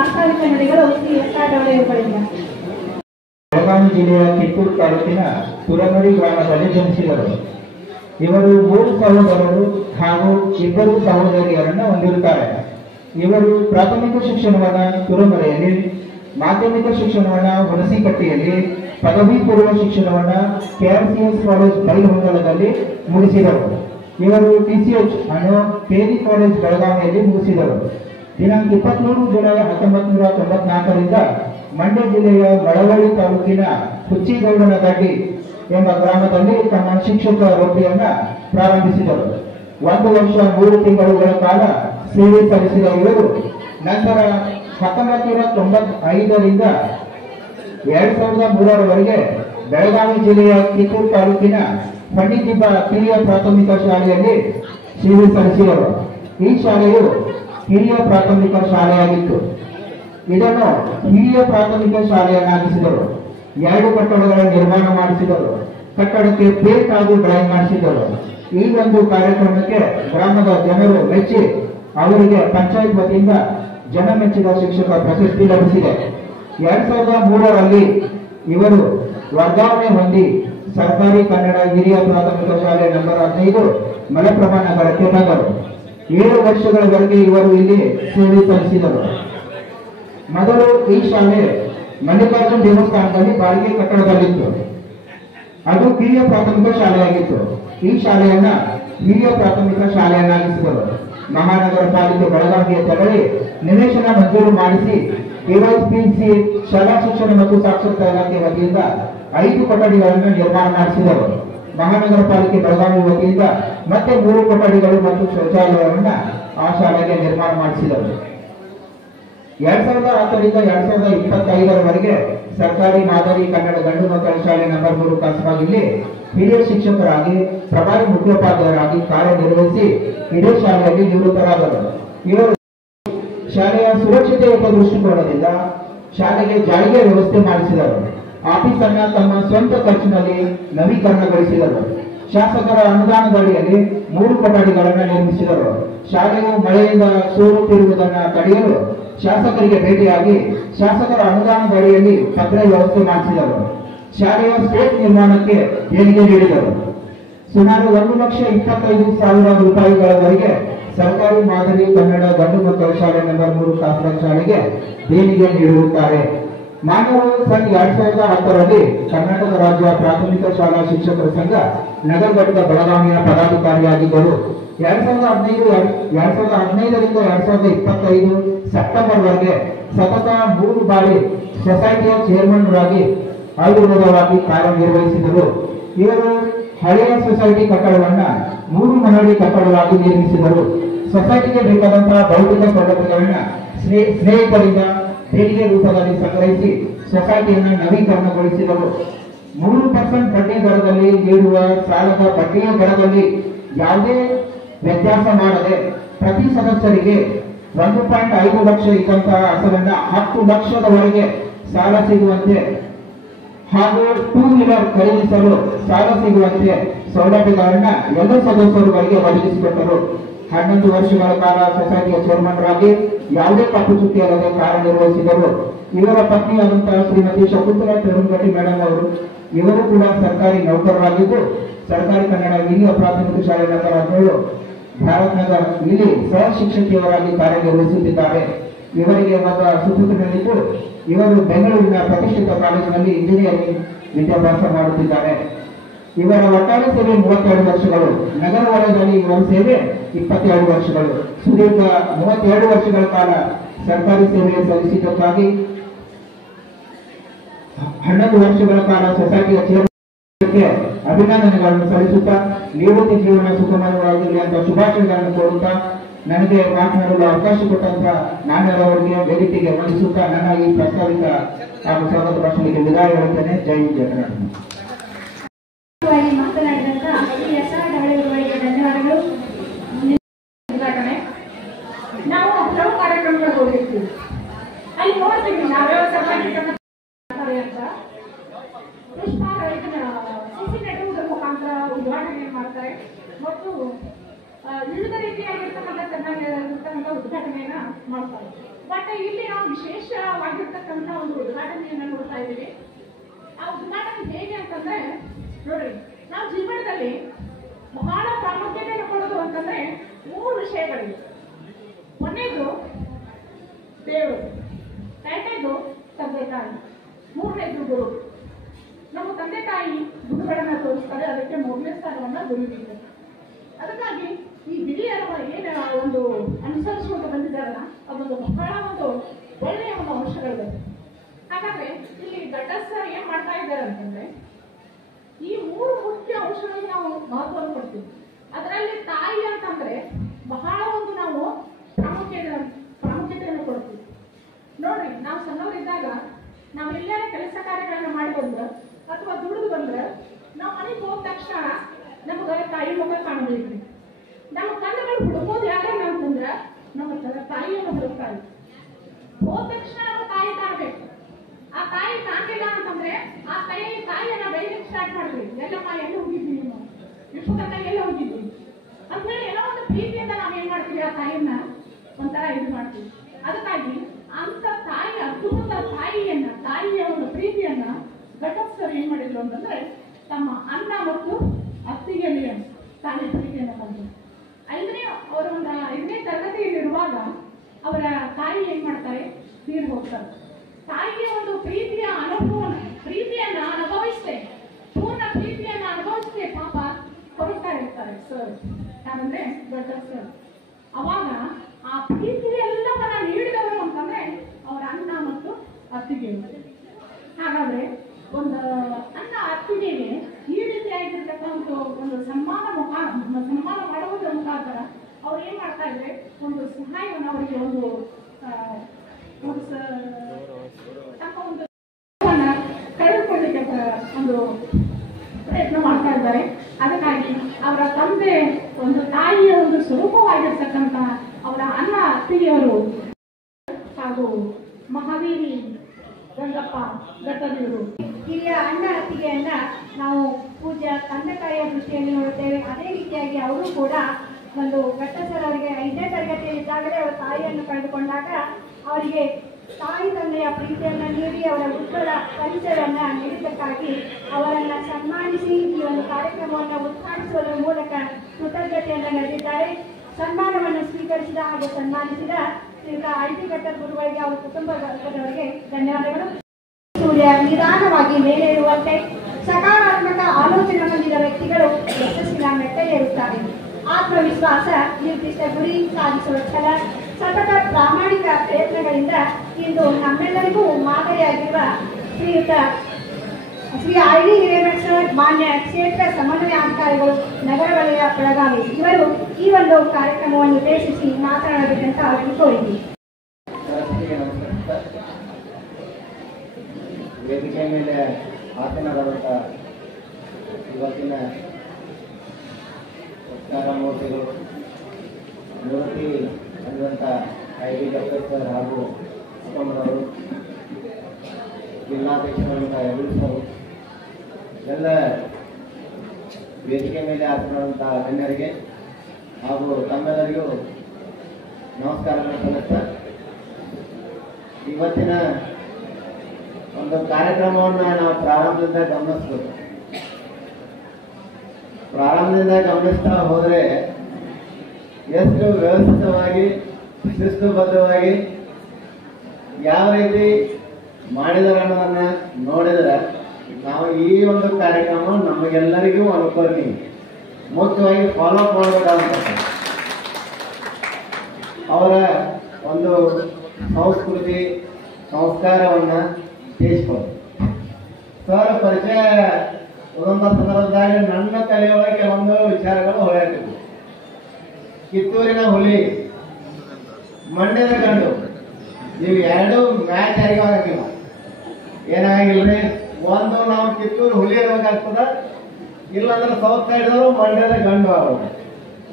ಆಸ್ಥಾನಿಕ ನುಡಿಗಳು Shri S R ಡವಳೇರುಗಳಿಂದ. Belagavi ಜಿಲ್ಲೆಯ ಕಿತ್ತೂರು ತಾಲೂಕಿನ ತುರಮಡಿ ಗ್ರಾಮದಲ್ಲಿ ಜನಿಸಿದರು. ಇವರು 3 ಸಹೋದರರು ಹಾಗೂ 2 ಸಹೋದರಿಯರನ್ನು ಹೊಂದಿರುತ್ತಾರೆ. ಇವರು ಪ್ರಾಥಮಿಕ ಶಿಕ್ಷಣವನ್ನು ತುರಮರೆಯಲ್ಲಿ, ಮಾಧ್ಯಮಿಕ ಶಿಕ್ಷಣವನ್ನು ಹುಣಸಿಕಟ್ಟಿಯಲ್ಲಿ, ಪದವಿ ಪೂರ್ವ ಶಿಕ್ಷಣವನ್ನು ಕೆಆರ್ಸಿಎಸ್ ಕಾಲೇಜ್ ಬೈಲಹೊಂಗಲದಲ್ಲಿ ಮುಗಿಸಿದರು. ಇವರು ಟಿಸಿಎಚ್ ಅನ್ನು ಕೆವಿ ಕಾಲೇಜ್ ಬೆಳಗಾವಿಯಲ್ಲಿ ಮುಗಿಸಿದರು. ದಿನಾಂಕ 23 ಜುಲೈ 1994ರಿಂದ ಮಂಡ್ಯ ಜಿಲ್ಲೆಯ ಮಳವಳ್ಳಿ ತಾಲೂಕಿನ ಹುಚ್ಚಿಗೌಡನ ಗಡ್ಡಿ ಎಂಬ ಗ್ರಾಮದಲ್ಲಿ ತಮ್ಮ ಶಿಕ್ಷಕ ವೃತ್ತಿಯನ್ನ ಪ್ರಾರಂಭಿಸಿದರು. 1 ವರ್ಷ 3 ತಿಂಗಳುಗಳ ಕಾಲ ಸೇವೆ ಸಲ್ಲಿಸಿದ ಇವರು ನಂತರ 1995ರಿಂದ 2003ರವರೆಗೆ ಬೆಳಗಾವಿ ಜಿಲ್ಲೆಯ ಕಿತ್ತೂರು ತಾಲೂಕಿನ ಪಂಡಿತಿಬ್ಬ ಕಿರಿಯ ಪ್ರಾಥಮಿಕ ಶಾಲೆಯಲ್ಲಿ ಸೇವೆ ಸಲ್ಲಿಸಿದರು. ಈ ಶಾಲೆಯು ಹಿರಿಯ ಪ್ರಾಥಮಿಕ ಶಾಲೆಯಾಗಿತ್ತು. ಇದನ್ನು ಹಿರಿಯ ಪ್ರಾಥಮಿಕ ಶಾಲೆಯನ್ನಾಗಿಸಿದರು. 2 ಕಟ್ಟಡಗಳ ನಿರ್ಮಾಣ ಮಾಡಿಸಿದರು. ಕಟ್ಟಡಕ್ಕೆ ಪೇಂಟ್ ಹಾಗೂ ಡ್ರಾಯಿಂಗ್ ಮಾಡಿಸಿದರು. ಈ ಒಂದು ಕಾರ್ಯಕ್ರಮಕ್ಕೆ ಗ್ರಾಮದ ಜನರು ಮೆಚ್ಚಿ ಅವರಿಗೆ ಪಂಚಾಯತ್ ವತಿಯಿಂದ ಜನ ಮೆಚ್ಚಿದ ಶಿಕ್ಷಕ ಪ್ರಶಸ್ತಿ ಲಭಿಸಿದೆ. 2003ರಲ್ಲಿ ಇವರು ವರ್ಗಾವಣೆ ಹೊಂದಿ ಸರ್ಕಾರಿ ಕನ್ನಡ ಹಿರಿಯ ಪ್ರಾಥಮಿಕ ಶಾಲೆ ನಂಬರ್ 15 ಮಲಪ್ರಭಾ ನಗರಕ್ಕೆ ಬಂದರು. 7 ವರ್ಷಗಳವರೆಗೆ ಇವರು ಇಲ್ಲಿ ಸೇವೆ ಸಲ್ಲಿಸಿದರು. ಮೊದಲು ಈ ಶಾಲೆ ಮಲ್ಲಿಕಾರ್ಜುನ ದೇವಸ್ಥಾನದಲ್ಲಿ ಬಾಡಿಗೆ ಕಟ್ಟಡದಲ್ಲಿತ್ತು. ಅದು ಕಿರಿಯ ಪ್ರಾಥಮಿಕ ಶಾಲೆಯಾಗಿತ್ತು. ಈ ಶಾಲೆಯನ್ನ ಹಿರಿಯ ಪ್ರಾಥಮಿಕ ಶಾಲೆಯನ್ನಾಗಿಸಿದರು. ಮಹಾನಗರ ಪಾಲಿಕೆ ಬೆಳಗಾವಿಗೆ ತೆರಳಿ ನಿವೇಶನ ಮಂಜೂರು ಮಾಡಿಸಿ ಕೆವೈಪಿಸಿ ಶಾಲಾ ಶಿಕ್ಷಣ ಮತ್ತು ಸಾಕ್ಷರತಾ ಇಲಾಖೆ ವತಿಯಿಂದ 5 ಕೊಠಡಿಗಳನ್ನು ನಿರ್ಮಾಣ ಮಾಡಿಸಿದರು. ಮಹಾನಗರ ಪಾಲಿಕೆ ಬೆಳಗಾವಿ ವತಿಯಿಂದ ಮತ್ತೆ 3 ಕೊಠಡಿಗಳು ಮತ್ತು ಶೌಚಾಲಯವನ್ನು ಆ ಶಾಲೆಗೆ ನಿರ್ಮಾಣ ಮಾಡಿಸಿದರು. 2010ರಿಂದ 2025ರವರೆಗೆ ಸರ್ಕಾರಿ ಮಾದರಿ ಕನ್ನಡ ಗಂಡು ಮಕ್ಕಳ ಶಾಲೆ ನಂಬರ್ 3 ಕಸಬಾದಲ್ಲಿ ಹಿರಿಯ ಶಿಕ್ಷಕರಾಗಿ ಪ್ರಭಾರಿ ಮುಖ್ಯೋಪಾಧ್ಯಾಯರಾಗಿ ಕಾರ್ಯನಿರ್ವಹಿಸಿ ಇದೇ ಶಾಲೆಯಲ್ಲಿ ನಿವೃತ್ತರಾದರು. ಇವರು ಶಾಲೆಯ ಸುರಕ್ಷತೆಯುತ ದೃಷ್ಟಿಕೋನದಿಂದ ಶಾಲೆಗೆ ಜಾಳಿಗೆ ವ್ಯವಸ್ಥೆ ಮಾಡಿಸಿದರು. ಆಫೀಸ್ ಅನ್ನ ತಮ್ಮ ಸ್ವಂತ ಖರ್ಚಿನಲ್ಲಿ ನವೀಕರಣಗೊಳಿಸಿದರು. ಶಾಸಕರ ಅನುದಾನದಡಿಯಲ್ಲಿ 3 ಕೊಠಡಿಗಳನ್ನು ನಿರ್ಮಿಸಿದರು. ಶಾಲೆಯು ಮಳೆಯಿಂದ ಸೋರುತ್ತಿರುವುದನ್ನು ತಡೆಯಲು ಶಾಸಕರಿಗೆ ಭೇಟಿಯಾಗಿ ಶಾಸಕರ ಅನುದಾನದಡಿಯಲ್ಲಿ ಪತ್ರ ವ್ಯವಸ್ಥೆ ಮಾಡಿಸಿದರು. ಶಾಲೆಯ ಸ್ಟೇಜ್ ನಿರ್ಮಾಣಕ್ಕೆ ದೇಣಿಗೆ ನೀಡಿದರು. ಸುಮಾರು 1,25,000 ರೂಪಾಯಿಗಳವರೆಗೆ ಸರ್ಕಾರಿ ಮಾದರಿ ಕನ್ನಡ ಗಂಡು ಮಕ್ಕಳ ಶಾಲೆ ನಂಬರ್ 3 ಕಾಸರಗೋಡು ಶಾಲೆಗೆ ದೇಣಿಗೆ ನೀಡಿರುತ್ತಾರೆ. ಮಾನ್ಯರು ಸನ್ 2010ರಲ್ಲಿ ಕರ್ನಾಟಕ ರಾಜ್ಯ ಪ್ರಾಥಮಿಕ ಶಾಲಾ ಶಿಕ್ಷಕರ ಸಂಘ ನಗರ ಘಟಕ ಬೆಳಗಾವಿಯ ಪದಾಧಿಕಾರಿಯಾಗಿದ್ದರು. 2015ರಿಂದ 2025 ಸೆಪ್ಟೆಂಬರ್ವರೆಗೆ ಸತತ 3 ಬಾರಿ ಸೊಸೈಟಿಯ ಚೇರ್ಮನ್ ಆಗಿ ಅವಿರೋಧವಾಗಿ ಕಾರ್ಯನಿರ್ವಹಿಸಿದರು. ಇವರು ಹಳೆಯ ಸೊಸೈಟಿ ಕಟ್ಟಡವನ್ನ 3 ಮಹಡಿ ಕಟ್ಟಡವಾಗಿ ನಿರ್ಮಿಸಿದರು. ಸೊಸೈಟಿಗೆ ಬೇಕಾದಂತಹ ಭೌತಿಕ ಸೌಲಭ್ಯಗಳನ್ನ ಸ್ನೇಹಿತರಿಂದ ದೇಣಿಗೆ ರೂಪದಲ್ಲಿ ಸಂಗ್ರಹಿಸಿ ಸೊಸೈಟಿಯನ್ನು ನವೀಕರಣಗೊಳಿಸಿದರು. 3% ಬಡ್ಡಿ ದರದಲ್ಲಿ ನೀಡುವ ಸಾಲದ ಬಡ್ಡಿಯ ದರದಲ್ಲಿ ಯಾವುದೇ ವ್ಯತ್ಯಾಸ ಮಾಡದೆ ಪ್ರತಿ ಸದಸ್ಯರಿಗೆ 1.5 ಲಕ್ಷ ಇದ್ದಂತಹ ಅಸಲನ್ನ 10 ಲಕ್ಷದವರೆಗೆ ಸಾಲ ಸಿಗುವಂತೆ ಹಾಗೂ 2 ವೀಲರ್ ಖರೀದಿಸಲು ಸಾಲ ಸಿಗುವಂತೆ ಸೌಲಭ್ಯಗಳನ್ನ ಎಲ್ಲ ಸದಸ್ಯರುಗಳಿಗೆ ಒದಗಿಸಿಕೊಟ್ಟರು. 11 ವರ್ಷಗಳ ಕಾಲ ಸೊಸೈಟಿಯ ಚೇರ್ಮನ್ ಆಗಿ ಯಾವುದೇ ತಪ್ಪು ಚುಕ್ಕಿ ಅಲ್ಲದೆ ಕಾರ್ಯನಿರ್ವಹಿಸಿದರು. ಇವರ ಪತ್ನಿಯಾದಂತಹ ಶ್ರೀಮತಿ ಶಕುಂತಲಾ ತೆರುಂಗಟ್ಟಿ ಮೇಡಮ್ ಅವರು ಇವರು ಕೂಡ ಸರ್ಕಾರಿ ನೌಕರರಾಗಿದ್ದು ಸರ್ಕಾರಿ ಕನ್ನಡ ಹಿರಿಯ ಪ್ರಾಥಮಿಕ ಶಾಲೆ ನಂಬರ್ 17 ಭಾರತ್ ನಗರ್ ಇಲ್ಲಿ ಸಹ ಶಿಕ್ಷಕಿಯವರಾಗಿ ಕಾರ್ಯನಿರ್ವಹಿಸುತ್ತಿದ್ದಾರೆ. ಇವರಿಗೆ ಒಬ್ಬ ಸುಪುತ್ರನಿದ್ದು ಇವರು ಬೆಂಗಳೂರಿನ ಪ್ರತಿಷ್ಠಿತ ಕಾಲೇಜಿನಲ್ಲಿ ಇಂಜಿನಿಯರಿಂಗ್ ವಿದ್ಯಾಭ್ಯಾಸ ಮಾಡುತ್ತಿದ್ದಾರೆ. ಇವರ ಒಟ್ಟಾರೆ ಸೇವೆ 32 ವರ್ಷಗಳು. ನಗರ ವಲಯದಲ್ಲಿ ಇವರ ಸೇವೆ 22 ವರ್ಷಗಳು. ಸುದೀರ್ಘ 32 ವರ್ಷಗಳ ಕಾಲ ಸರ್ಕಾರಿ ಸೇವೆ ಸಲ್ಲಿಸಿದ್ದಕ್ಕಾಗಿ 11 ವರ್ಷಗಳ ಕಾಲ ಸೊಸೈಟಿಯ ಚೇರ್ಮನ್ಗೆ ಅಭಿನಂದನೆಗಳನ್ನು ಸಲ್ಲಿಸುತ್ತಾ ನಿವೃತ್ತಿ ಜೀವನ ಸುಖಮಯವಾಗಿರಲಿ ಅಂತ ಶುಭಾಶಯಗಳನ್ನು ಕೋರುತ್ತಾ ನನಗೆ ಮಾತನಾಡಲು ಅವಕಾಶ ಕೊಟ್ಟಂತ ನಾಣ್ಯರವರಿಗೆ ವೇದಿಕೆಗೆ ವಂದಿಸುತ್ತಾ ನನ್ನ ಈ ಪ್ರಸ್ತಾವಿತ ಹಾಗೂ ಸ್ವಾಗತ ಭಾಷಣಕ್ಕೆ ವಿದಾಯ ಹೇಳುತ್ತೇನೆ. ಜೈ ಜಗನ್ನಾಥ. ಮಾತನಾಡಿದಂತ ಎಸ್ ಆರ್ ಡವಳೇರುಗಳಿಗೆ ಧನ್ಯವಾದಗಳು. ನಾವು ಹಲವು ಕಾರ್ಯಕ್ರಮಗಳು ಹೋಗಿರ್ತೀವಿ, ಅಲ್ಲಿ ನೋಡ್ತೀವಿ ನಾವ್ಯಾವ ಸಮಾಜೀಕರಣ ಅಂತ ಸಿಸಿ ನೆಟ್ವರ್ಕ್ ಮುಖಾಂತರ ಉದ್ಘಾಟನೆ ಮಾಡ್ತಾರೆ ಮತ್ತು ವಿವಿಧ ರೀತಿಯಾಗಿರ್ತಕ್ಕಂಥ ಚೆನ್ನಾಗಿರ್ತಕ್ಕಂಥ ಉದ್ಘಾಟನೆಯನ್ನ ಮಾಡ್ತಾರೆ. ಬಟ್ ಇಲ್ಲಿ ನಾವು ವಿಶೇಷವಾಗಿರ್ತಕ್ಕಂಥ ಒಂದು ಉದ್ಘಾಟನೆಯನ್ನು ನೋಡ್ತಾ ಇದ್ದೀವಿ. ಆ ಉದ್ಘಾಟನೆ ಹೇಗೆ ಅಂತಂದ್ರೆ ನೋಡ್ರಿ, ನಾವು ಜೀವನದಲ್ಲಿ ಬಹಳ ಪ್ರಾಮುಖ್ಯತೆಯನ್ನು ಕೊಡೋದು ಅಂತಂದ್ರೆ 3 ವಿಷಯಗಳಿವೆ. ಒಂದನೇದು ದೇವರು, ಎರಡನೇದು ತಂದೆ ತಾಯಿ, ಮೂರನೇದು ಗುರು. ನಮ್ಮ ತಂದೆ ತಾಯಿ ಗುರುಗಳನ್ನ ತೋರಿಸ್ತಾರೆ, ಅದಕ್ಕೆ 3ನೇ ಸ್ಥಾನವನ್ನ ಗುರುವಿಗೆ. ಅದಕ್ಕಾಗಿ ಈ ಹಿರಿಯರ ಏನು ಒಂದು ಅನುಸರಿಸುವಂತ ಬಂದಿದ್ದಾರಲ್ಲ, ಅದೊಂದು ಬಹಳ ಒಂದು ಒಳ್ಳೆಯ ಒಂದು ಅಂಶಗಳಿದೆ. ಹಾಗಾದ್ರೆ ಇಲ್ಲಿ ದಡ್ಡಸ್ ಏನ್ ಮಾಡ್ತಾ ಇದ್ದಾರೆ ಅಂತಂದ್ರೆ, ಈ 3 ಮುಖ್ಯ ಅಂಶಗಳಿಗೆ ನಾವು ಮಹತ್ವವನ್ನು ಕೊಡ್ತೀವಿ. ಅದರಲ್ಲಿ ತಾಯಿ ಅಂತಂದ್ರೆ ಬಹಳ ಒಂದು ನಾವು ಪ್ರಾಮುಖ್ಯತೆಯನ್ನು ಕೊಡ್ತೀವಿ. ನೋಡ್ರಿ, ನಾವು ಸಣ್ಣವರಿದ್ದಾಗ ನಾವು ಎಲ್ಲಾರ ಕೆಲಸ ಕಾರ್ಯಗಳನ್ನ ಮಾಡಿ ಬಂದ್ರೆ ಅಥವಾ ದುಡಿದು ಬಂದ್ರೆ ನಾವು ಮನೆಗೆ ಹೋದ ತಕ್ಷಣ ನಮಗೆ ತಾಯಿ ಮುಖ ಕಾಣಬೇಕು. ನಮ್ಮ ಕಣ್ಣುಗಳು ಹುಡುಕೋದು ಯಾರನ್ನ ಅಂತಂದ್ರೆ ನಮ್ಮ ತಾಯಿಯನ್ನು ಹುಡುಕ್ತಾರೆ. ಹೋದ ತಕ್ಷಣ ನಮ್ಮ ತಾಯಿ ಕಾಣಬೇಕು. ಆ ತಾಯಿ ಕಾಣಿಲ್ಲ ಅಂತಂದ್ರೆ ಆ ತಾಯಿಯನ್ನ ಬೈಲಿಕ್ಕೆ ಸ್ಟಾರ್ಟ್ ಮಾಡ್ತೀವಿ. ಎಲ್ಲಮ್ಮ ಎಲ್ಲಿ ಹೋಗಿದ್ವಿ, ನೀನು ವಿಶ್ವಕರ್ಮ ಎಲ್ಲ ಹೋಗಿದ್ವಿ ಅಂತ ಹೇಳಿ ಏನೋ ಒಂದು ಪ್ರೀತಿಯಿಂದ ನಾವು ಏನ್ ಮಾಡ್ತೀವಿ, ಆ ತಾಯಿಯನ್ನ ಒಂಥರ ಇದು ಮಾಡ್ತೀವಿ. ಅದಕ್ಕಾಗಿ ಅಂತ ತಾಯಿ ಅದ್ಭುತ ತಾಯಿಯ ಒಂದು ಪ್ರೀತಿಯನ್ನ ಘಟಸ್ಥರು ಏನ್ ಮಾಡಿದ್ರು ಅಂತಂದ್ರೆ ತಮ್ಮ ಅಣ್ಣ ಮತ್ತು ಅತ್ತಿಗೆಯಲ್ಲಿ ತಾಯಿ ಪ್ರೀತಿಯನ್ನ ಬಂದರು. ಅವರ ಒಂದು 5ನೇ ತರಗತಿಯಲ್ಲಿರುವಾಗ ಅವರ ತಾಯಿ ಏನ್ ಮಾಡ್ತಾರೆ, ತೀರ್ ಹೋಗ್ತಾರೆ. ತಾಯಿಯ ಒಂದು ಪ್ರೀತಿಯನ್ನ ಅನುಭವಿಸ್ತೇ, ಪೂರ್ಣ ಪ್ರೀತಿಯನ್ನ ಅನುಭವಿಸ್ತೇ ಪಾಪ ಹೊರಡ್ತಾ ಇರ್ತಾರೆ ಸರ್, ಯಾರಂದ್ರೆ ದೊಡ್ಡ ಸರ್. ಅವಾಗ ಆ ಪ್ರೀತಿ ಎಲ್ಲವನ್ನ ನೀಡಿದವರು ಅಂತಂದ್ರೆ ಅವರ ಅಣ್ಣ ಮತ್ತು ಅತ್ತಿಗೆ. ಹಾಗಾದ್ರೆ ಒಂದು ಅಣ್ಣ ಅತ್ತಿಗೆಗೆ ಈ ರೀತಿಯಾಗಿರ್ತಕ್ಕಂಥ ಒಂದು ಸನ್ಮಾನ ಮಾಡುವುದರ ಮುಖಾಂತರ ಅವ್ರು ಏನ್ ಮಾಡ್ತಾ ಇದ್ರೆ, ಒಂದು ಸಹಾಯವನ್ನು ಅವರಿಗೆ ಒಂದು ತಮ್ಮ ಒಂದು ಕಳೆದುಕೊಳ್ಳಿಕ್ಕೆ ಒಂದು ಪ್ರಯತ್ನ ಮಾಡ್ತಾ ಇದ್ದಾರೆ. ಅದಕ್ಕಾಗಿ ಅವರ ತಂದೆ ಒಂದು ತಾಯಿಯ ಒಂದು ಸ್ವರೂಪವಾಗಿರ್ತಕ್ಕಂಥ ಅವರ ಅಣ್ಣ ಅತ್ತಿಗೆಯವರು ಹಾಗೂ ಮಹಾವೀರಿ ರಂಗಪ್ಪ ಘಟ್ಟದವರು ಹಿರಿಯ ಅಣ್ಣ ಅತ್ತಿಗೆಯನ್ನ ನಾವು ಪೂಜ್ಯ ತಂದೆ ತಾಯಿಯ ದೃಷ್ಟಿಯಲ್ಲಿ ನೋಡುತ್ತೇವೆ. ಅದೇ ರೀತಿಯಾಗಿ ಅವರು ಕೂಡ ಒಂದು ಘಟ್ಟಸರ್ ಅವರಿಗೆ 5ನೇ ತರಗತಿಯಲ್ಲಿದ್ದಾಗಲೇ ಅವರ ತಾಯಿಯನ್ನು ಕಳೆದುಕೊಂಡಾಗ ಅವರಿಗೆ ತಾಯಿ ತಂದೆಯ ಪ್ರೀತಿಯನ್ನು ನೀಡಿ ಅವರ ಉಜ್ವಲ ಪರಿಚಯವನ್ನು ನೀಡಿದ್ದಕ್ಕಾಗಿ ಅವರನ್ನು ಸನ್ಮಾನಿಸಿ ಈ ಒಂದು ಕಾರ್ಯಕ್ರಮವನ್ನು ಉದ್ಘಾಟಿಸುವುದರ ಮೂಲಕ ಕೃತಜ್ಞತೆಯನ್ನು ನಡೆದಿದ್ದಾರೆ. ಸನ್ಮಾನವನ್ನು ಸ್ವೀಕರಿಸಿದ ಹಾಗೂ ಸನ್ಮಾನಿಸಿದ ಶ್ರೀಯುತ ಐಟಿ ಘಟ್ಟದ ಗುರುಗಳಿಗೆ ಅವರ ಕುಟುಂಬ ವರ್ಗದವರಿಗೆ ಧನ್ಯವಾದಗಳು. ಸೂರ್ಯ ನಿಧಾನವಾಗಿ ಮೇಲೇರುವಂತೆ ಸಕಾರಾತ್ಮಕ ಆಲೋಚನೆ ಹೊಂದಿದ ವ್ಯಕ್ತಿಗಳು ಯಶಸ್ಸಿನ ಮೆಟ್ಟಲೇರುತ್ತಾರೆ. ಆತ್ಮವಿಶ್ವಾಸ, ನಿರ್ದಿಷ್ಟ ಗುರಿ ಸಾಧಿಸುವ ಛಲ, ಸತತ ಪ್ರಾಮಾಣಿಕ ಪ್ರಯತ್ನಗಳಿಂದ ಇಂದು ನಮ್ಮೆಲ್ಲರಿಗೂ ಮಾದರಿಯಾಗಿರುವ ಶ್ರೀ ಐಡಿ ಹಿರೇಮಠ ಸರ್, ಮಾನ್ಯ ಕ್ಷೇತ್ರ ಸಮನ್ವಯಾಧಿಕಾರಿಗಳು, ನಗರ ವಲಯ ಬೆಳಗಾವಿ, ಇವರು ಈ ಒಂದು ಕಾರ್ಯಕ್ರಮವನ್ನು ಉದ್ದೇಶಿಸಿ ಮಾತನಾಡಬೇಕಂತ ಅವರಿಗೆ ಕೋರಿದ್ವಿ. ವೇದಿಕೆ ಮೇಲೆ ಆಸೀನರಾದಂಥ ಇವತ್ತಿನ ಮೂರ್ತಿಗಳು, ನಿವೃತ್ತಿ ಅನ್ನುವಂಥ ಐಡಿ ಸರ್ ಹಾಗೂ ಕುಟುಂಬದವರು, ಜಿಲ್ಲಾಧ್ಯಕ್ಷರಾದಂಥ ಸರ್, ಎಲ್ಲ ವೇದಿಕೆ ಮೇಲೆ ಆಸೀನರಾದಂಥ ಗಣ್ಯರಿಗೆ ಹಾಗೂ ತಮ್ಮೆಲ್ಲರಿಗೂ ನಮಸ್ಕಾರಗಳನ್ನು ಸಲ್ಲಿಸ್ತಾ, ಇವತ್ತಿನ ಒಂದು ಕಾರ್ಯಕ್ರಮವನ್ನು ನಾವು ಪ್ರಾರಂಭದಿಂದ ಗಮನಿಸ್ತಾ ಹೋದರೆ ಎಷ್ಟು ವ್ಯವಸ್ಥಿತವಾಗಿ ಶಿಸ್ತುಬದ್ಧವಾಗಿ ಯಾವ ರೀತಿ ಮಾಡಿದರೆ ಅನ್ನೋದನ್ನ ನೋಡಿದರೆ ನಾವು ಈ ಒಂದು ಕಾರ್ಯಕ್ರಮ ನಮಗೆಲ್ಲರಿಗೂ ಅನುಕೂಲೀಯ ಮುಖ್ಯವಾಗಿ ಫಾಲೋ ಅಪ್ ಮಾಡಬೇಕಾಗುತ್ತೆ. ಅವರ ಒಂದು ಸಂಸ್ಕೃತಿ ಸಂಸ್ಕಾರವನ್ನು ತಿಳಿಸ್ಬೋದು. ಸರ್ ಪರಿಚಯ ಒಂದೊಂದು ಸಂದರ್ಭದಾಗ ನನ್ನ ತಲೆಯೊಳಗೆ ಕೆಲವೊಂದು ವಿಚಾರಗಳು ಹೊಳೆಯಾಗ್ತಿದ್ವು. ಕಿತ್ತೂರಿನ ಹುಲಿ, ಮಂಡ್ಯದ ಗಂಡು, ನೀವು ಎರಡು ಮ್ಯಾಚ್ ಆಗಿಲ್ಲ, ಏನಾಗಿಲ್ರಿ. ಒಂದು ನಾವು ಕಿತ್ತೂರು ಹುಲಿ ಇರಬೇಕಾಗ್ತದ, ಇಲ್ಲಾಂದ್ರೆ ಸೌತ್ ಸೈಡ್ದವರು ಮಂಡ್ಯದ ಗಂಡು ಆಗೋದು.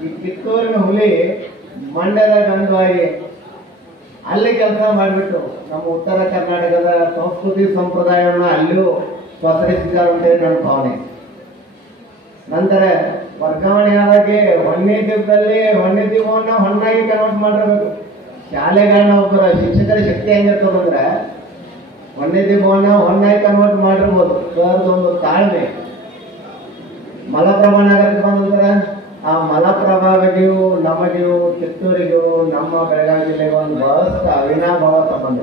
ಈ ಕಿತ್ತೂರಿನ ಹುಲಿ ಮಂಡ್ಯದ ಗಂಡು ಆಗಿ ಅಲ್ಲಿ ಕೆಲಸ ಮಾಡಿಬಿಟ್ಟು ನಮ್ಮ ಉತ್ತರ ಕರ್ನಾಟಕದ ಸಂಸ್ಕೃತಿ ಸಂಪ್ರದಾಯವನ್ನು ಅಲ್ಲಿಯೂ ಪಸರಿಸಿದ್ದಾರೆ ಅಂತೇಳಿ ನನ್ನ ಭಾವನೆ. ನಂತರ ವರ್ಗಾವಣೆ ಆದಾಗೆ ವನ್ಯಜೀವದಲ್ಲಿ ವನ್ಯಜೀವವನ್ನು ಹೊನ್ನಾಗಿ ಕನ್ವರ್ಟ್ ಮಾಡಿರಬೇಕು. ಶಾಲೆಗಳನ್ನ ಒಬ್ಬರ ಶಿಕ್ಷಕರ ಶಕ್ತಿ ಹೆಂಗಿರ್ತದಂದ್ರೆ ಒಂದೇ ದಿಬ್ಬವನ್ನ ಹೊನ್ನಾಗಿ ಕನ್ವರ್ಟ್ ಮಾಡಿರ್ಬೋದು. ಒಂದು ತಾಳ್ಮೆ. ಮಲಪ್ರಭಾ ನಗರಕ್ಕೆ ಬಂದಂದ್ರೆ ಆ ಮಲಪ್ರಭಾವಿಗೂ ನಮಗೂ ಕಿತ್ತೂರಿಗೂ ನಮ್ಮ ಬೆಳಗಾವಿ ಜಿಲ್ಲೆಗೆ ಒಂದು ಬಹಳ ಅವಿನಾಭಾವ ಸಂಬಂಧ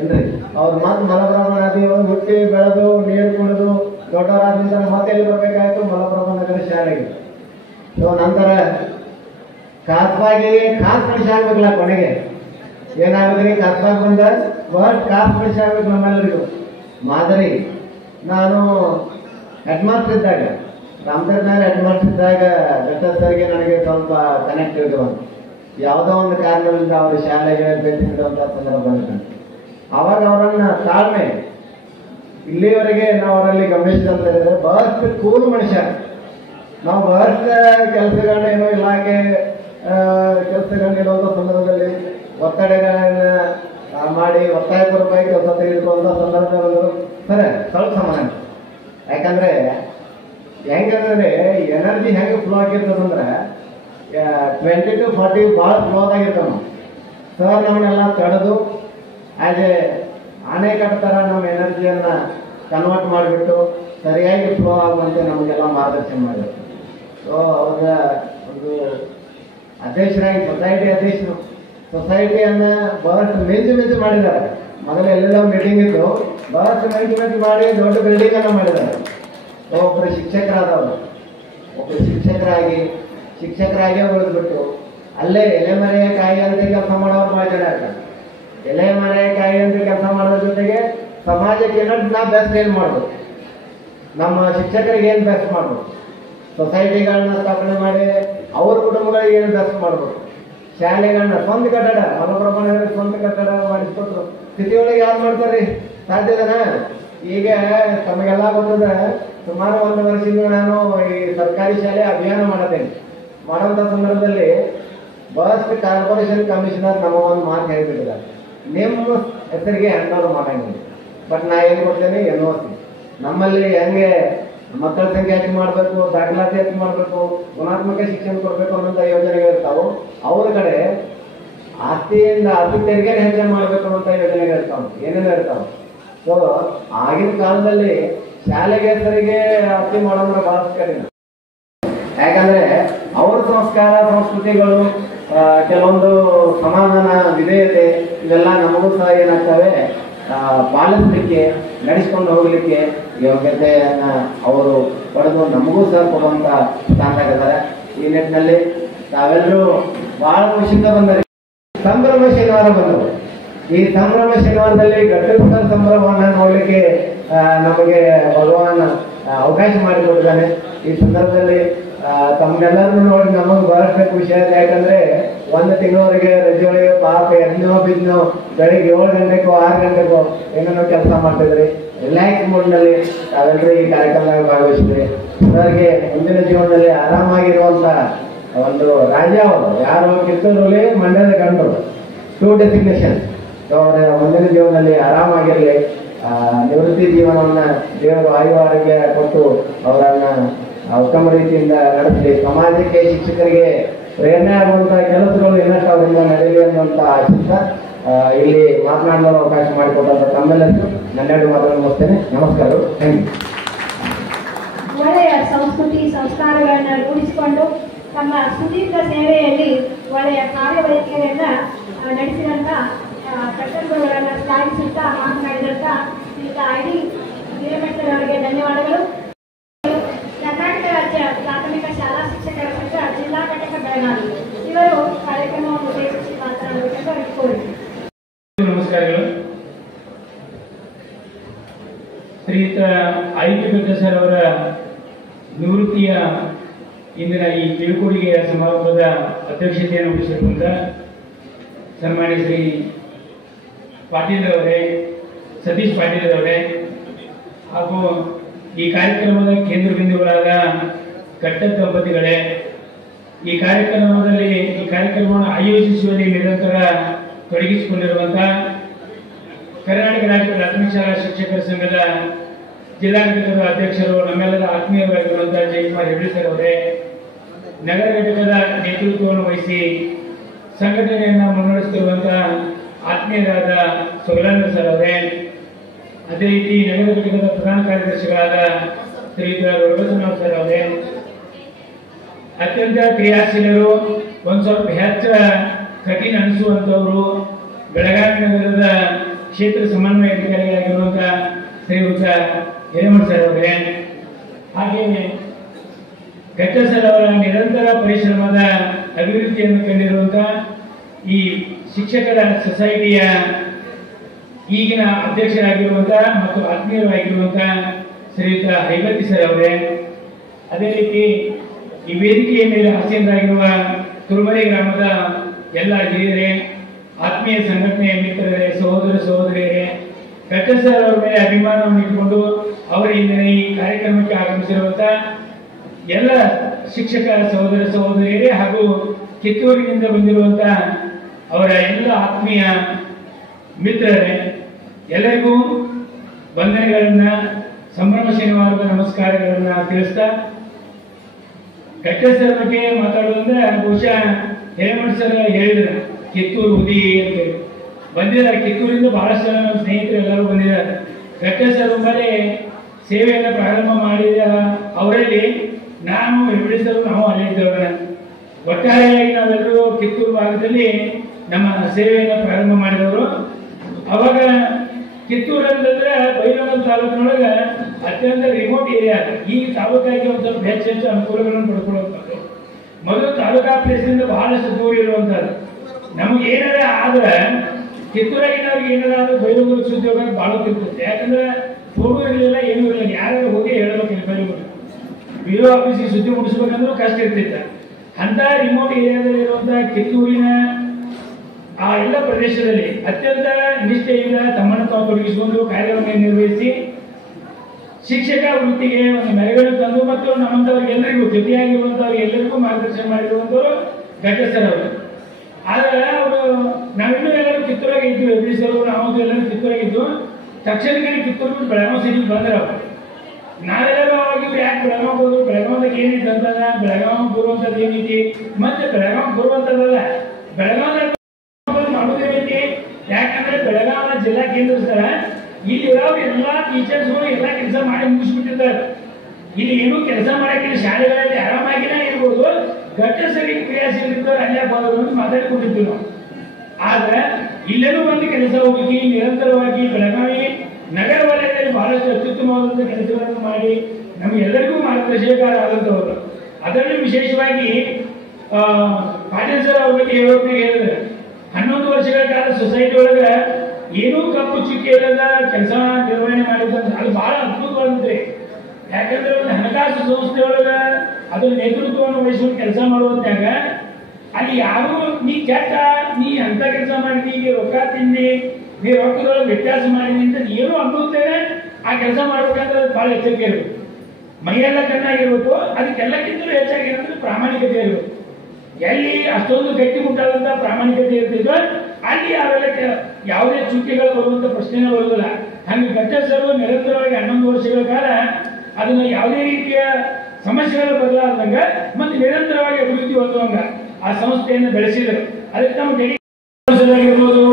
ಏನ್ರಿ. ಅವ್ರ ಮತ್ತೆ ಮಲಪ್ರಭಾ ನದಿ ಹುಟ್ಟಿ ಬೆಳೆದು ನೀರು ಕುಡಿದು ದೊಡ್ಡವರಾದ್ರಿಂದ ಮತ್ತೆ ಎಲ್ಲಿ ಬರ್ಬೇಕಾಯ್ತು? ಮಲಪ್ರಭಾ ನಗರ ಶಾಲೆಗೆ. ಸೊ ನಂತರ ಖಾಸವಾಗಿ ಖಾಸ್ ಮನುಷ್ಯ ಆಗ್ಬೇಕಲ್ಲ ಕೊನೆಗೆ ಏನಾಗುದ್ರಿ? ಖಾಸವಾಗಿ ಬಂದ ವರ್ಡ್ ಖಾಸ್ ಮನುಷ್ಯ ಆಗ್ಬೇಕು ನಮ್ಮೆಲ್ಲರಿಗೂ ಮಾದರಿ. ನಾನು ಹೆಡ್ ಮಾಸ್ಟರ್ ಇದ್ದಾಗ ರಾಮಚಂದ್ರನಾಗ ಹೆಡ್ ಮಾಸ್ಟರ್ ಇದ್ದಾಗ ಸರ್ಗೆ ನನಗೆ ಸ್ವಲ್ಪ ಕನೆಕ್ಟ್ ಇದ್ದು ಯಾವುದೋ ಒಂದು ಕಾರಣದಿಂದ ಅವರು ಶಾಲೆಗೆ ಭೇಟಿ ನೀಡುವಂತ ಸಂದರ್ಭ ಬಂದ. ಅವಾಗ ಅವರನ್ನ ತಾಳ್ಮೆ ಇಲ್ಲಿವರೆಗೆ ನಾವು ಅವರಲ್ಲಿ ಗಮನಿಸಿದಂತ ಹೇಳಿದ್ರೆ ಬಹಳಷ್ಟು ಕೂಲ್ ಮನುಷ್ಯ. ನಾವು ಬಹಳಷ್ಟು ಕೆಲಸಗಳನ್ನ ಏನೋ ಇಲಾಖೆ ಕೆಲಸಗಳನ್ನ ಇರುವಂತ ಸಂದರ್ಭದಲ್ಲಿ ಒತ್ತಡಗಳನ್ನ ಮಾಡಿ ಒತ್ತಾಯಪೂರ್ವಕವಾಗಿ ಕೆಲಸ ತೆಗೆದುಕೊಳ್ಳುವಂತ ಸಂದರ್ಭಗಳು ಸರಿ ಸ್ವಲ್ಪ ಸಮಾನ. ಯಾಕಂದ್ರೆ ಹೆಂಗಂದ್ರೆ ಎನರ್ಜಿ ಹೆಂಗೆ ಫ್ಲೋ ಆಗಿರ್ತದಂದ್ರೆ 20 to 40 ಭಾಳ ಫ್ಲೋ ಆಗಿರ್ತಾವ ನಾವು. ಸರ್ ನಮ್ಮನ್ನೆಲ್ಲ ತಡೆದು ಆಸ್ ಎ ಆಣೆಕಟ್ಟು ಥರ ನಮ್ಮ ಎನರ್ಜಿಯನ್ನ ಕನ್ವರ್ಟ್ ಮಾಡಿಬಿಟ್ಟು ಸರಿಯಾಗಿ ಫ್ಲೋ ಆಗುವಂತೆ ನಮಗೆಲ್ಲ ಮಾರ್ಗದರ್ಶನ ಮಾಡಿದ್ರು. ಸೊ ಅವ್ರ ಒಂದು ಅಧ್ಯಕ್ಷರಾಗಿ ಸೊಸೈಟಿ ಅಧ್ಯಕ್ಷರು ಸೊಸೈಟಿಯನ್ನ ಬಹಳಷ್ಟು ಮೆಂಜು ಮಾಡಿದ್ದಾರೆ. ಮೊದಲು ಎಲ್ಲೆಲ್ಲ ಮೀಟಿಂಗ್ ಇತ್ತು, ಬಹಳಷ್ಟು ಮೆಂಜು ಮಾಡಿ ದೊಡ್ಡ ಬಿಲ್ಡಿಂಗ್ ಅನ್ನ ಮಾಡಿದ್ದಾರೆ. ಒಬ್ಬರು ಶಿಕ್ಷಕರಾದವರು ಒಬ್ಬರು ಶಿಕ್ಷಕರಾಗಿ ಉಳಿದ್ಬಿಟ್ಟು ಅಲ್ಲೇ ಎಲೆಮರೆಯ ಕಾಯಿ ಅಂತ ಕೆಲಸ ಮಾಡೋರು ಭಾಳ ಜನ ಇರ್ತಾರೆ. ಎಲೆಮರೆಯ ಕಾಯಿ ಅಂತ ಕೆಲಸ ಮಾಡೋದ್ರ ಜೊತೆಗೆ ಸಮಾಜಕ್ಕೆ ಏನಾದ್ರು ನಾವು ಬೆಸ್ಟ್ ಏನು ಮಾಡ್ಬೋದು, ನಮ್ಮ ಶಿಕ್ಷಕರಿಗೆ ಏನು ಬೆಸ್ಟ್ ಮಾಡ್ಬೋದು, ಸೊಸೈಟಿಗಳನ್ನ ಸ್ಥಾಪನೆ ಮಾಡಿ ಅವ್ರ ಕುಟುಂಬಗಳಿಗೆ ಏನು ಬೆಸ್ಟ್ ಮಾಡ್ಬೋದು, ಶಾಲೆಗಳನ್ನ ಸ್ವಂತ ಕಟ್ಟಡ ಮಲಪ್ರಭಾ ಸ್ವಂತ ಕಟ್ಟಡ ಮಾಡಿಸ್ಕೊಟ್ರು. ಸ್ಥಿತಿಯೊಳಗೆ ಯಾರು ಮಾಡ್ತಾರ್ರಿ? ಸಾಧ್ಯದನಾ? ಈಗ ತಮಗೆಲ್ಲ ಗೊತ್ತದ, ಸುಮಾರು 1 ವರ್ಷದಿಂದ ನಾನು ಈ ಸರ್ಕಾರಿ ಶಾಲೆ ಅಭಿಯಾನ ಮಾಡೋಂಥ ಸಂದರ್ಭದಲ್ಲಿ ಬಹಳಷ್ಟು ಕಾರ್ಪೊರೇಷನ್ ಕಮಿಷನರ್ ನಮ್ಮ ಒಂದು ಮಾತು ಹೇಳಿಬಿಟ್ಟಿದ್ದಾರೆ, ನಿಮ್ಮ ಹೆಸರಿಗೆ ಹ್ಯಾಂಡ್ ಮಾಡಂಗಿಲ್ಲ. ಬಟ್ ನಾ ಏನು ಕೊಡ್ತೇನೆ? NOC. ನಮ್ಮಲ್ಲಿ ಹೆಂಗೆ ಮಕ್ಕಳ ಸಂಖ್ಯೆ ಹೆಚ್ಚು ಮಾಡಬೇಕು, ದಾಖಲಾತಿ ಹೆಚ್ಚು ಮಾಡಬೇಕು, ಗುಣಾತ್ಮಕ ಶಿಕ್ಷಣ ಕೊಡಬೇಕು ಅನ್ನೋಂಥ ಯೋಜನೆಗಳು ಇರ್ತಾವೆ. ಅವ್ರ ಕಡೆ ಆಸ್ತಿ ತೆರಿಗೆ ಹೆಚ್ಚು ಮಾಡಬೇಕು ಅನ್ನೋಂಥ ಯೋಜನೆಗಳು ಇರ್ತಾವೆ, ಏನೇನೋ ಇರ್ತಾವೆ. ಸೊ ಆಗಿನ ಕಾಲದಲ್ಲಿ ಶಾಲೆಗೆ ಹೆಸರಿಗೆ ಆಸ್ತಿ ಮಾಡೋದ್ರ ಬಹಳ ಕಡಿಮೆ. ಯಾಕಂದ್ರೆ ಅವ್ರ ಸಂಸ್ಕಾರ ಸಂಸ್ಕೃತಿಗಳು ಕೆಲವೊಂದು ಸಮಾಧಾನ ವಿಧೇಯತೆ ಇವೆಲ್ಲ ನಮಗೂ ಸಹ ಏನಾಗ್ತವೆ ಪಾಲಿಸಲಿಕ್ಕೆ ನಡೆಸ್ಕೊಂಡು ಹೋಗ್ಲಿಕ್ಕೆ ಯೋಗ್ಯತೆಯನ್ನ ಅವರು ಪಡೆದು ನಮಗೂ ಸಹ ಕೊಡುವಂತ ಸ್ಥಾನದಾಗಿದ್ದಾರೆ. ಈ ನಿಟ್ಟಿನಲ್ಲಿ ತಾವೆಲ್ಲರೂ ಬಹಳ ಖುಷಿಯಿಂದ ಬಂದರೆ ಸಂಭ್ರಮ ಶನಿವಾರ ಬಂದರು. ಈ ಸಂಭ್ರಮ ಶನಿವಾರದಲ್ಲಿ ಘಟೋತ್ಸವ ಸಂಭ್ರಮವನ್ನು ನೋಡ್ಲಿಕ್ಕೆ ನಮಗೆ ಭಗವಾನ್ ಅವಕಾಶ ಮಾಡಿಕೊಟ್ಟಿದ್ದಾನೆ. ಈ ಸಂದರ್ಭದಲ್ಲಿ ತಮ್ಗೆಲ್ಲರೂ ನೋಡಿ ನಮಗೆ ಬಹಳಷ್ಟು ಖುಷಿ ಆಯ್ತು. ಯಾಕಂದ್ರೆ 1 ತಿಂಗಳವರೆಗೆ ರಜೆಯೊಳಗೆ ಪಾಪ ಎದ್ನೋ ಬಿದ್ನೋ ಬೆಳಿಗ್ಗೆ 7 ಗಂಟೆಗೋ 6 ಗಂಟೆಗೋ ಏನೇನೋ ಕೆಲಸ ಮಾಡ್ತಿದ್ರಿ. ರಿಲ್ಯಾಕ್ಸ್ ಮೂಡ್ನಲ್ಲಿ ತಾವೆಲ್ಲರೂ ಈ ಕಾರ್ಯಕ್ರಮದಾಗ ಭಾಗವಹಿಸಿದ್ರಿ. ಸರ್ಗೆ ಮುಂದಿನ ಜೀವನದಲ್ಲಿ ಆರಾಮಾಗಿರುವಂತ ಒಂದು ರಾಜ್ಯ ಅವರು ಯಾರು ಕಿತ್ತೂರಲ್ಲಿ ಮಂಡ್ಯದ ಗಂಡರು 2 ಡೆಸಿಗ್ನೇಷನ್. ಅವರ ಮುಂದಿನ ಜೀವನದಲ್ಲಿ ಆರಾಮಾಗಿರಲಿ, ನಿವೃತ್ತಿ ಜೀವನವನ್ನ ದೇವರು ಆರೋಗ್ಯ ಕೊಟ್ಟು ಅವರನ್ನ ಉತ್ತಮ ರೀತಿಯಿಂದ ನಡೆಸಲಿ. ಸಮಾಜಕ್ಕೆ ಶಿಕ್ಷಕರಿಗೆ ಪ್ರೇರಣೆ ಆಗುವಂತಹ ಕೆಲಸಗಳು ಇನ್ನಷ್ಟು ಅವರಿಂದ ನಡೆಯಲಿ ಅನ್ನುವಂತ ಆಶಿಸ್ತಾ ಇಲ್ಲಿ ಮಾತನಾಡಲು ಅವಕಾಶ ಮಾಡಿಕೊಟ್ಟಂತ ತಮ್ಮೆಲ್ಲರಿಗೂ ನನ್ನೆರಡು ಮಾತನ್ನು ಮುಗಿಸ್ತೇನೆ. ನಮಸ್ಕಾರ. Thank you. ಒಳ್ಳೆಯ ಸಂಸ್ಕೃತಿ ಸಂಸ್ಕಾರಗಳನ್ನ ರೂಢಿಸಿಕೊಂಡು ತಮ್ಮ ಸುದೀರ್ಘ ಸೇವೆಯಲ್ಲಿ ಒಳ್ಳೆಯ ಕಾರ್ಯವೈಖರಿಯನ್ನ ನಡೆಸಿದಂತ ಕರ್ತವ್ಯಗಳನ್ನು ಶ್ಲಾಘಿಸುತ್ತಾ ಮಾತನಾಡಿದಂತ ಶ್ರೀಯುತ ID ಹಿರೇಮಠರವರಿಗೆ ಧನ್ಯವಾದಗಳು. ಕರ್ನಾಟಕ ರಾಜ್ಯ ಪ್ರಾಥಮಿಕ ಶಾಲಾ ಶಿಕ್ಷಕರ ಸಂಘ ಜಿಲ್ಲಾ ಘಟಕ ಬೆಳಗಾವಿ ಇವರು ಕಾರ್ಯಕ್ರಮವನ್ನು ಉದ್ದೇಶಿಸಿ ಮಾತನಾಡಬೇಕೆಂದು ಕೋರಿದೆ. ನಮಸ್ಕಾರಗಳು. ಶ್ರೀಯುತ ID ಸರ್ ಅವರ ನಿವೃತ್ತಿಯ ಇಂದಿನ ಈ ಬೀಳ್ಕೊಡುಗೆಯ ಸಮಾರಂಭದ ಅಧ್ಯಕ್ಷತೆಯನ್ನು ವಹಿಸಿರುವಂತ ಸನ್ಮಾನ್ಯ ಶ್ರೀ ಪಾಟೀಲ್ ಅವರೇ, ಸತೀಶ್ ಪಾಟೀಲ್ ಅವರೇ, ಹಾಗೂ ಈ ಕಾರ್ಯಕ್ರಮದ ಕೇಂದ್ರ ಬಿಂದುಗಳಾದ ಕಟ್ಟ ದಂಪತಿಗಳೇ, ಈ ಕಾರ್ಯಕ್ರಮವನ್ನು ಆಯೋಜಿಸುವಲ್ಲಿ ನಿರಂತರ ತೊಡಗಿಸಿಕೊಂಡಿರುವಂತಹ ಕರ್ನಾಟಕ ರಾಜ್ಯ ಪ್ರಾಥಮಿಕ ಶಾಲಾ ಶಿಕ್ಷಕರ ಸಂಘದ ಜಿಲ್ಲಾ ಘಟಕದ ಅಧ್ಯಕ್ಷರು, ನಮ್ಮೆಲ್ಲರ ಆತ್ಮೀಯರಾಗಿರುವಂತಹ ಜಯಕುಮಾರ್ ಹೆಬ್ಳಿ ಸರ್ ಅವರೇ, ನಗರ ಘಟಕದ ನೇತೃತ್ವವನ್ನು ವಹಿಸಿ ಸಂಘಟನೆಯನ್ನು ಮುನ್ನಡೆಸುತ್ತಿರುವಂತಹ ಆತ್ಮೀಯರಾದ ಸೊಗಲಾನಂದ ಸರ್ ಅವರೇ, ಅದೇ ರೀತಿ ನಗರ ಘಟಕದ ಪ್ರಧಾನ ಕಾರ್ಯದರ್ಶಿಗಳಾದ ಶ್ರೀಯುತ ರೋಗನಾಥ್ ಸರ್ ಅವರೇ, ಅತ್ಯಂತ ಕ್ರಿಯಾಶೀಲರು, ಒಂದು ಸ್ವಲ್ಪ ಹೆಚ್ಚು ಕಠಿಣ ಅನಿಸುವಂತವರು, ಬೆಳಗಾವಿ ನಗರದ ಕ್ಷೇತ್ರ ಸಮನ್ವಯ ಅಧಿಕಾರಿಗಳಾಗಿರುವಂತಹ ಶ್ರೀಯುತ ಹಿರೇಮಠ ಸರ್ ಅವರೇ, ಹಾಗೆಯೇ ಘಟ್ಟ ಸರ್ ಅವರ ನಿರಂತರ ಪರಿಶ್ರಮದ ಅಭಿವೃದ್ಧಿಯನ್ನು ಕಂಡಿರುವಂತಹ ಈ ಶಿಕ್ಷಕರ ಸೊಸೈಟಿಯ ಈಗಿನ ಅಧ್ಯಕ್ಷರಾಗಿರುವಂತಹ ಮತ್ತು ಆತ್ಮೀಯರಾಗಿರುವಂತಹ ಶ್ರೀಯುತ ಹೈಬತ್ತಿ ಸರ್ ಅವರೇ, ಅದೇ ರೀತಿ ಈ ವೇದಿಕೆಯ ಮೇಲೆ ಆಸೀನರಾಗಿರುವ ತುರುಮರಿ ಗ್ರಾಮದ ಎಲ್ಲ ಹಿರಿಯರೇ, ಆತ್ಮೀಯ ಸಂಘಟನೆಯ ಮಿತ್ರರೇ, ಸಹೋದರ ಸಹೋದರಿಯರೇ, ಘಟ್ಟ ಸರ್ ಅವರ ಮೇಲೆ ಅಭಿಮಾನವನ್ನು ಇಟ್ಟುಕೊಂಡು ಅವರ ಇಂದಿನ ಈ ಕಾರ್ಯಕ್ರಮಕ್ಕೆ ಆಗಮಿಸಿರುವಂತಹ ಎಲ್ಲ ಶಿಕ್ಷಕ ಸಹೋದರ ಸಹೋದರಿಯರೇ ಹಾಗೂ ಕಿತ್ತೂರಿನಿಂದ ಬಂದಿರುವಂತಹ ಅವರ ಎಲ್ಲ ಆತ್ಮೀಯ ಮಿತ್ರರೇ, ಎಲ್ಲರಿಗೂ ವಂದನೆಗಳನ್ನ, ಸಂಭ್ರಮ ಶನಿವಾರದ ನಮಸ್ಕಾರಗಳನ್ನ ತಿಳಿಸ್ತಾ, ಘಟ್ಟ ಸರ್ ಬಗ್ಗೆ ಮಾತಾಡೋದಂದ್ರೆ ಬಹುಶಃ ಹಿರೇಮಠ ಸರ್ ಹೇಳಿದ್ರು ಕಿತ್ತೂರು ಉದಿ ಅಂತ ಬಂದಿದ್ದಾರೆ. ಕಿತ್ತೂರಿಂದ ಬಹಳಷ್ಟು ಜನ ನಮ್ಮ ಸ್ನೇಹಿತರು ಎಲ್ಲರೂ ಬಂದಿದ್ದಾರೆ. ಘಟ್ಟ ಸರ್ ಮೇಲೆ ಸೇವೆಯನ್ನು ಪ್ರಾರಂಭ ಮಾಡಿದ ಅವರಲ್ಲಿ ನಾನು ಹೆಬ್ಬಿಡಿಸಲು ನಾವು ಅಲ್ಲೇ ಇದ್ದೇವೆ. ಒಟ್ಟಾರೆಯಾಗಿ ನಾವೆಲ್ಲರೂ ಕಿತ್ತೂರು ಭಾಗದಲ್ಲಿ ನಮ್ಮ ಸೇವೆಯನ್ನು ಪ್ರಾರಂಭ ಮಾಡಿದವರು. ಅವಾಗ ಕಿತ್ತೂರು ಅಂತಂದ್ರೆ ಬೈಲಹೊಂಗಲ ತಾಲೂಕಿನೊಳಗೆ ಅತ್ಯಂತ ರಿಮೋಟ್ ಏರಿಯಾ. ಈ ತಾಲೂಕಾಗಿ ಒಂದು ಸ್ವಲ್ಪ ಹೆಚ್ಚು ಅನುಕೂಲಗಳನ್ನು ಪಡ್ಕೊಳ್ಳುವಂಥದ್ದು. ಮೊದಲು ತಾಲೂಕಾ ಪ್ಲೇಸ್ನಿಂದ ಬಹಳಷ್ಟು ದೂರ ಇರುವಂಥದ್ದು. ನಮ್ಗೆ ಏನಾರ ಆದ್ರೆ ಕಿತ್ತೂರಾಗಿನವ್ರಿಗೆ ಏನಾರ ಆದ್ರೆ ಬೈಲಹೊಂಗಲ ಸುದ್ದಿ ಹೋಗೋದು ಭಾಳ ತಿರ್ತದೆ. ಯಾಕಂದ್ರೆ ಫೋಟೋ ಇರಲಿಲ್ಲ, ಏನೂ ಇರಲಿಲ್ಲ, ಯಾರು ಹೋಗಿ ಹೇಳಬೇಕು ಬೈಲಹೊಂಗಲ ಬಿಒ ಆಫೀಸಿಗೆ ಸುದ್ದಿ ಮುಡಿಸ್ಬೇಕಂದ್ರೂ ಕಷ್ಟ ಇರ್ತಿತ್ತು. ಅಂತ ರಿಮೋಟ್ ಏರಿಯಾದಲ್ಲಿ ಇರುವಂತಹ ಕಿತ್ತೂರಿನ ಆ ಎಲ್ಲ ಪ್ರದೇಶದಲ್ಲಿ ಅತ್ಯಂತ ನಿಷ್ಠೆಯಿಂದ ತಮ್ಮನ್ನು ತಾವು ತೊಡಗಿಸಿಕೊಂಡು ಕಾರ್ಯವನ್ನು ನಿರ್ವಹಿಸಿ ಶಿಕ್ಷಕ ವೃತ್ತಿಗೆ ಒಂದು ಮೆರಗನ್ನು ತಂದು ಮತ್ತು ನಮ್ಮಂತವ್ರಿಗೆ ಎಲ್ಲರಿಗೂ ಜೊತೆಯಾಗಿರುವಂತವ್ರಿಗೆ ಎಲ್ಲರಿಗೂ ಮಾರ್ಗದರ್ಶನ ಮಾಡಿರುವಂತವರು ಘಟ್ಟ ಸರ್ ಅವರು. ಆದ್ರೆ ಅವರು ನಾವಿನ್ನೂ ಎಲ್ಲರೂ ಕಿತ್ತೂರಾಗಿದ್ದು, ಎಬ್ಬಿಸಲು ನಾವು ಎಲ್ಲರೂ ಕಿತ್ತೂರಾಗಿದ್ದು. ತಕ್ಷಣಕ್ಕೆ ಕಿತ್ತೂರು ಬಿಟ್ಟು ಬೆಳಗಾವಿ ಸಿಟಿಗೆ ಬಂದ್ರೆ ಅವರು ನಾವೆಲ್ಲರೂ ಅವಾಗಿದ್ದು ಯಾಕೆ ಬೆಳಗಾವಿ ಹೋದ್ರು, ಬೆಳಗಾವಿದಾಗ ಏನಿತ್ತು ಅಂತಂದ ಬೆಳಗಾವಿ ಬರುವಂಥದ್ದು ಏನೈತಿ, ಮತ್ತೆ ಬೆಳಗಾವಿ ಬರುವಂಥದ್ದಲ್ಲ ಬೆಳಗಾವಿ ಮಾಡೋದೇನೈತಿ. ಯಾಕಂದ್ರೆ ಬೆಳಗಾವಿ ಜಿಲ್ಲಾ ಕೇಂದ್ರ ಸ್ಥಳ, ಇಲ್ಲಿ ಇರೋ ಎಲ್ಲಾ ಟೀಚರ್ಸ್ಗಳು ಎಲ್ಲಾ ಕೆಲಸ ಮಾಡಿ ಮುಗಿಸ್ಬಿಟ್ಟಿರ್ತಾರೆ. ಇಲ್ಲಿ ಏನೂ ಕೆಲಸ ಮಾಡಕ್ಕಿಲ್ಲ, ಶಾಲೆಗಳಲ್ಲಿ ಆರಾಮಾಗಿನೇ ಇರ್ಬೋದು. ಘಟ್ಟ ಸರಿ ಕ್ರಿಯಾಶೀಲಿರ್ತಾರೆ, ಅಲ್ಲೇ ಹೋದ್ರು ಅಂತ ಮಾತಾಡ್ಕೊಂಡಿರ್ತೀವಿ ನಾವು. ಆದ್ರೆ ಇಲ್ಲೇನೂ ಒಂದು ಕೆಲಸ ಹೋಗಿ ನಿರಂತರವಾಗಿ ಬೆಳಗಾವಿ ನಗರ ವಲಯದಲ್ಲಿ ಬಹಳಷ್ಟು ಅತ್ಯುತ್ತಮವಾದಂತಹ ಕೆಲಸಗಳನ್ನು ಮಾಡಿ ನಮಗೆಲ್ಲರಿಗೂ ಮಾರ್ಗದರ್ಶಕರಾದಂಥವರು. ಅದರಲ್ಲಿ ವಿಶೇಷವಾಗಿ ಪಾಟೀಲ್ ಸರ್ ಅವ್ರ ಬಗ್ಗೆ ಹೇಳಿದ್ರೆ 11 ವರ್ಷಗಳ ಕಾಲ ಸೊಸೈಟಿ ಒಳಗೆ ಏನೂ ಕಪ್ಪು ಚುಕ್ಕಿ ಇಲ್ಲದ ಕೆಲಸ ನಿರ್ವಹಣೆ ಮಾಡಿದಂತ ಅದು ಬಹಳ ಅದ್ಭುತವಾದಂತ್ರಿ. ಯಾಕಂದ್ರೆ ಒಂದು ಹಣಕಾಸು ಸಂಸ್ಥೆ ಒಳಗ ಅದ್ರ ನೇತೃತ್ವವನ್ನು ವಹಿಸ್ಕೊಂಡು ಕೆಲಸ ಮಾಡುವಂತಾಗ ಅಲ್ಲಿ ಯಾರು ನೀ ಕೆಟ್ಟ, ನೀ ಅಂತ ಕೆಲಸ ಮಾಡಿದಿ, ನೀ ರೊಕ್ಕ ತಿಂದಿ, ನೀ ರೊಕ್ಕದೊಳಗೆ ವ್ಯತ್ಯಾಸ ಮಾಡಿದಿ ಅಂತ ಏನೂ ಅನ್ನುತ್ತೇನೆ ಆ ಕೆಲಸ ಮಾಡ್ಬೇಕಂದ್ರೆ ಬಹಳ ಎಚ್ಚರಿಕೆ ಇರಬೇಕು. ಮೈಯೆಲ್ಲ ಚೆನ್ನಾಗಿರ್ಬೇಕು. ಅದಕ್ಕೆಲ್ಲಕ್ಕಿಂತಲೂ ಹೆಚ್ಚಾಗಿ ಏನಂದ್ರೆ ಪ್ರಾಮಾಣಿಕತೆ ಇರಬೇಕು. ಎಲ್ಲಿ ಅಷ್ಟೊಂದು ಗಟ್ಟಿ ಮುಟ್ಟಾದಂತಹ ಪ್ರಾಮಾಣಿಕತೆ ಇರ್ತಿದ್ವ ಅಲ್ಲಿ ಅವೆಲ್ಲ ಯಾವುದೇ ಚುಕ್ಕಿಗಳು ಬರುವಂತ ಪ್ರಶ್ನೆನೇ ಬರುವುದಿಲ್ಲ. ಹಂಗೆ ಘಟ್ಟ ಸರ್ ನಿರಂತರವಾಗಿ 11 ವರ್ಷಗಳ ಕಾಲ ಅದನ್ನ ಯಾವುದೇ ರೀತಿಯ ಸಮಸ್ಯೆಗಳು ಬದಲಾದಂಗ ಮತ್ತು ನಿರಂತರವಾಗಿ ಅಭಿವೃದ್ಧಿ ಹೊಂದುವಂಗ ಆ ಸಂಸ್ಥೆಯನ್ನು ಬೆಳೆಸಿದರು. ಅದಕ್ಕೆ ನಮ್ಮ ಆಗಿರ್ಬೋದು,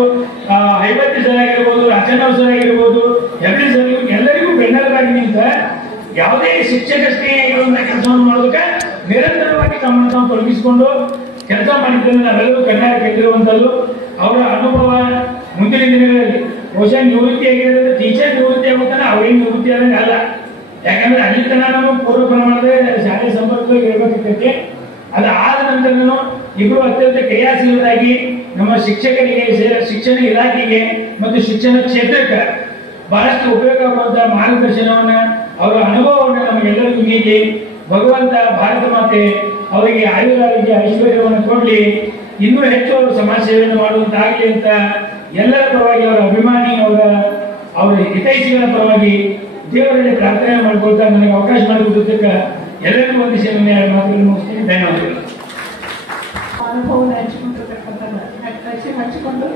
ಹೈಬತ್ತಿ ಸರ್ ಆಗಿರ್ಬೋದು, ರಾಜಣ್ಣ ಸರ್ ಆಗಿರ್ಬೋದು, ಎಲ್ಲರಿಗೂ ಬೆನ್ನೆಲುಬಾಗಿ ನಿಂತ ಯಾವುದೇ ಶಿಕ್ಷಕಷ್ಟೇ ಇರುವಂತಹ ಕೆಲಸವನ್ನು ಮಾಡೋದಕ್ಕೆ ನಿರಂತರವಾಗಿ ತಮ್ಮನ್ನು ತಾವು ತೊಡಗಿಸಿಕೊಂಡು ಕೆಲಸ ಮಾಡಿದ್ದನ್ನು ನಾವೆಲ್ಲರೂ ಕರ್ನಾಟಕ ಗೆದ್ದಿರುವಂಥದ್ದು. ಅವರ ಅನುಭವ ಮುಂದಿನ ದಿನಗಳಲ್ಲಿ ಬಹುಶಃ ನಿವೃತ್ತಿ ಆಗಿರೋದ್ರೆ ಟೀಚರ್ ನಿವೃತ್ತಿ ಆಗುತ್ತಾನೆ, ಅವ್ರೇನು ನಿವೃತ್ತಿ ಆದಂಗೆ ಅಲ್ಲ. ಯಾಕಂದ್ರೆ ಅಲ್ಲಿ ತನಕ ನಾವು ಪೂರ್ವ ಪ್ರಮಾಣದ ಶಾಲೆ ಸಂಪರ್ಕದಲ್ಲಿ ಇರಬೇಕಾಗ್ತೈತಿ. ಅದು ಆದ ನಂತರ ಇಬ್ಬರು ಅತ್ಯಂತ ಕ್ರಿಯಾಶೀಲರಾಗಿ ನಮ್ಮ ಶಿಕ್ಷಕರಿಗೆ, ಶಿಕ್ಷಣ ಇಲಾಖೆಗೆ ಮತ್ತು ಶಿಕ್ಷಣ ಕ್ಷೇತ್ರಕ್ಕೆ ಬಹಳಷ್ಟು ಉಪಯೋಗವಾಗುವಂತಹ ಮಾರ್ಗದರ್ಶನವನ್ನ, ಅವರ ಅನುಭವವನ್ನು ನಮಗೆಲ್ಲರಿಗೂ ನೀಡಿ ಭಗವಂತ ಭಾರತ ಮಾತೆ ಅವರಿಗೆ ಆಯುರಾರೋಗ್ಯ ಐಶ್ವರ್ಯವನ್ನು ಕೊಡಲಿ, ಇನ್ನೂ ಹೆಚ್ಚು ಅವರು ಸಮಾಜ ಸೇವೆಯನ್ನು ಮಾಡುವಂತಾಗಲಿ ಅಂತ ಎಲ್ಲರ ಪರವಾಗಿ, ಅವರ ಅಭಿಮಾನಿ, ಅವರ ಹಿತೈಷಿಗಳ ಪರವಾಗಿ ದೇವರಲ್ಲಿ ಪ್ರಾರ್ಥನೆ ಮಾಡಿಕೊಳ್ತಾ ನನಗೆ ಅವಕಾಶ ಮಾಡಿಕೊಡುವುದಕ್ಕೆ ಎಲ್ಲರಿಗೂ ಒಂದಿಸಿ ನನ್ನ ಮಾತುಗಳನ್ನು ಮುಗಿಸ್ತೀನಿ. ಧನ್ಯವಾದಗಳು. ಅನುಭವವನ್ನು ಹಂಚಿಕೊಂಡು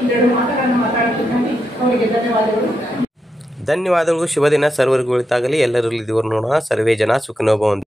ಇನ್ನೆರಡು ಮಾತುಗಳನ್ನು ಮಾತಾಡುತ್ತಿದ್ದಾನೆ. ಅವರಿಗೆ ಧನ್ಯವಾದಗಳು. ಧನ್ಯವಾದಗಳು. ಶುಭ ದಿನ ಸರ್ವರಿಗೂ ಒಳಿತಾಗಲಿ. ಎಲ್ಲರಲ್ಲಿ ದೇವರು ನೋಡೋಣ. ಸರ್ವೇ ಜನ ಸುಖಿನೋ ಭವಂತು.